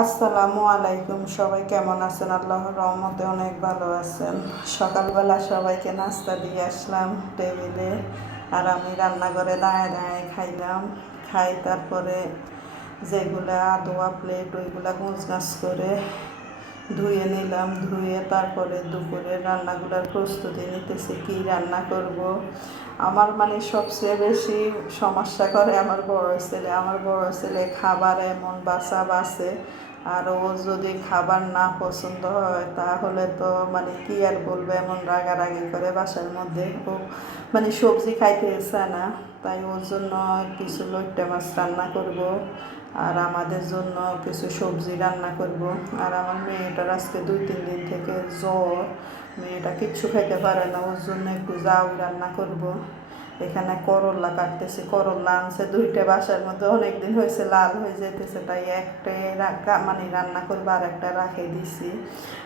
আসসালামু আলাইকুম, সবাই কেমন আছেন? আল্লাহ রহমতে অনেক ভালো আছেন। সকালবেলা সবাইকে নাস্তা দিয়ে আসলাম টেবিলে, আর আমি রান্নাঘরে দাঁড়ায় দাঁড়ায় খাইলাম। খাই তারপরে যেগুলা আদোয়া প্লেট ওইগুলা গাছ করে ধুয়ে নিলাম, ধুয়ে তারপরে দুপুরে রান্নাগুলোর প্রস্তুতি নিতেছি, কি রান্না করব? আমার মানে সবচেয়ে বেশি সমস্যা করে আমার বড় ছেলে। আমার বড় ছেলে খাবার এমন বাসা বাসে আর ও যদি খাবার না পছন্দ হয়, তাহলে তো মানে কি আর বলবে, এমন রাগারাগি করে বাসার মধ্যে। ও মানে সবজি খাইতে ইচ্ছা না, তাই ওর জন্য কিছু লইট্টা মাছ রান্না করব। আর আমাদের জন্য কিছু সবজি রান্না করব। আর আমার মেয়েটার আজকে দুই, তিন দিন থেকে জ্বর। মেয়েটা কিচ্ছু খেতে পারে না, ওর জন্য একটু জাউ রান্না করব। এখানে করল্লা কাটতেছি করল্লা আনছে, দুইটা বাসার মধ্যে অনেক দিন হয়েছে, লাল হয়ে যেতেছে তাই একটাই রা- মানে রান্না করব আর একটা রাখে দিছি।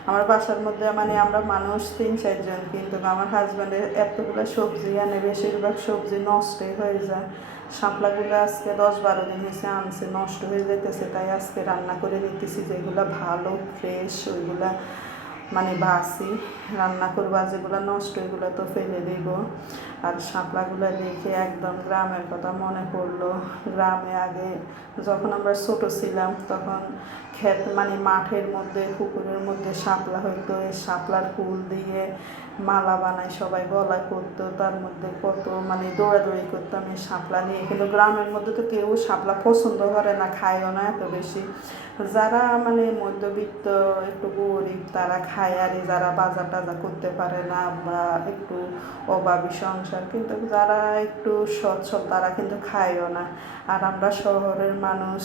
আমার বাসার মধ্যে মানে আমরা মানুষ তিন চারজন কিন্তু আমার হাজব্যান্ডের এতগুলো সবজি আনে, বেশিরভাগ সবজি নষ্টই হয়ে যায়। শাপলাগুলো আজকে দশ বারো দিন হয়েছে আনছে, নষ্ট হয়ে যেতেছে তাই আজকে রান্না করে নিতেছি যেগুলো ভালো ফ্রেশ ওইগুলা মানে বাসি, রান্না করব যেগুলো নষ্ট এগুলো তো ফেলে দিব। আর শাপলাগুলো দেখে একদম গ্রামের কথা মনে পড়ল। গ্রামে আগে যখন আমরা ছোট ছিলাম, তখন ক্ষেত মানে মাঠের মধ্যে, পুকুরের মধ্যে শাপলা হইতো, এই শাপলার ফুল দিয়ে মালা বানাই সবাই গলা করতো তার মধ্যে কত মানে দৌড়াদৌড়ি করতাম এই শাপলা নিয়ে। কিন্তু গ্রামের মধ্যে তো কেউ শাপলা পছন্দ করে না, খায়ও না এত বেশি। যারা মানে মধ্যবিত্ত, একটু গরিব, তারা খায় আর যারা বাজার টাজার করতে পারে না বা একটু অভাবী সংসার, কিন্তু যারা একটু সচ্ছল, তারা কিন্তু খায়ও না। আর আমরা শহরের মানুষ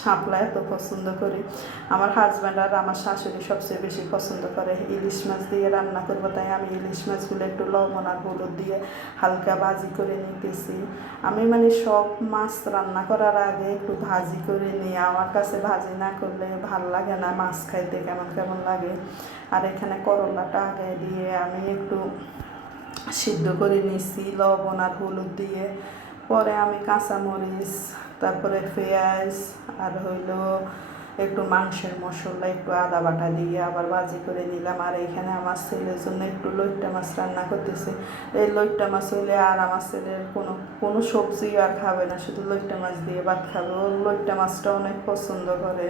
শাপলা এত পছন্দ করি আমার হাজব্যান্ড আর আমার শাশুড়ি সবচেয়ে বেশি পছন্দ করে ইলিশ মাছ দিয়ে রান্না করব, তাই আমি ইলিশ মাছগুলো একটু লবণ আর হলুদ দিয়ে হালকা ভাজি করে নিতেছি। আমি মানে সব মাছ রান্না করার আগে একটু ভাজি করে নিই, আমার কাছে ভাজি না করলে ভালো লাগে না, মাছ খাইতে কেমন কেমন লাগে। আর এখানে করলাটা আগে দিয়ে আমি একটু সিদ্ধ করে নিছি, লবণ আর হলুদ দিয়ে। পরে আমি কাঁচামরিচ, তারপরে পেঁয়াজ আর হইল একটু মাংসের মশলা, একটু আদা বাটা দিয়ে আবার ভাজি করে নিলাম। আর এখানে আমার ছেলের জন্য একটু লইট্টা মাছ রান্না করতেছি। এই লইট্টা মাছ হইলে আর আমার ছেলের কোনো কোনো সবজি আর খাবে না, শুধু লইট্টা মাছ দিয়ে ভাত খাবে। ও লইট্টা মাছটা অনেক পছন্দ করে।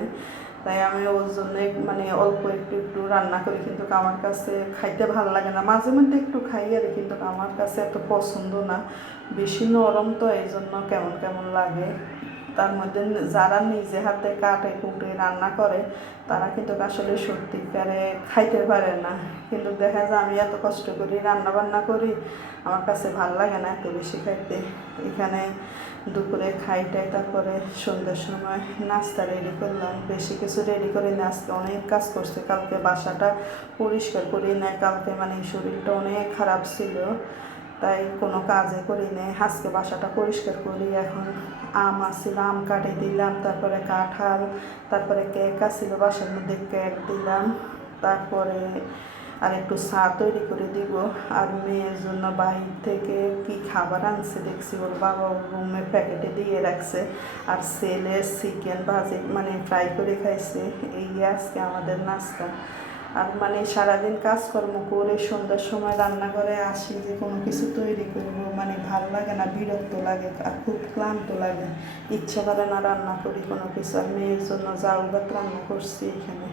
তাই আমি ওর জন্য মানে অল্প একটু একটু রান্না করি। কিন্তু আমার কাছে খাইতে ভালো লাগে না। মাঝে মধ্যে একটু খাই আর, কিন্তু আমার কাছে এত পছন্দ না। বেশি নরম তো এই জন্য কেমন কেমন লাগে? তার মধ্যে যারা নিজে হাতে কাটে, কুটে, রান্না করে, তারা কিন্তু আসলে সত্যিকারে খাইতে পারে না। কিন্তু দেখা যায় আমি এত কষ্ট করি রান্না বান্না করি, আমার কাছে ভালো লাগে না এত বেশি খাইতে। এখানে দুপুরে খাইটাই তারপরে সন্ধ্যের সময় নাস্তা রেডি করলাম। বেশি কিছু রেডি করে আজকে অনেক কাজ করছে। কালকে বাসাটা পরিষ্কার করি না কালকে মানে শরীরটা অনেক খারাপ ছিল। তাই কোনো কাজে করি নেই। আজকে বাসাটা পরিষ্কার করি। এখন আম আসছিল আম কাটে দিলাম, তারপরে কাঁঠাল, তারপরে কেক আসছিল বাসার মধ্যে কেক দিলাম, তারপরে আর একটু চা তৈরি করে দিব। আর মেয়ের জন্য বাহির থেকে কি খাবার আনছে দেখছি, ওর বাবা রুমে প্যাকেটে দিয়ে রাখছে। আর ছেলে চিকেন ভাজি মানে ফ্রাই করে খাইছে। এই আজকে আমাদের নাস্তা। আর মানে সারাদিন কাজকর্ম করে সন্ধ্যার সময় রান্নাঘরে আসি যে কোনো কিছু তৈরি করব মানে ভালো লাগে না, বিরক্ত লাগে আর খুব ক্লান্ত লাগে। ইচ্ছা করে না রান্না করি কোনো কিছু। আর মেয়ের জন্য বা রান্না করছি এখানে।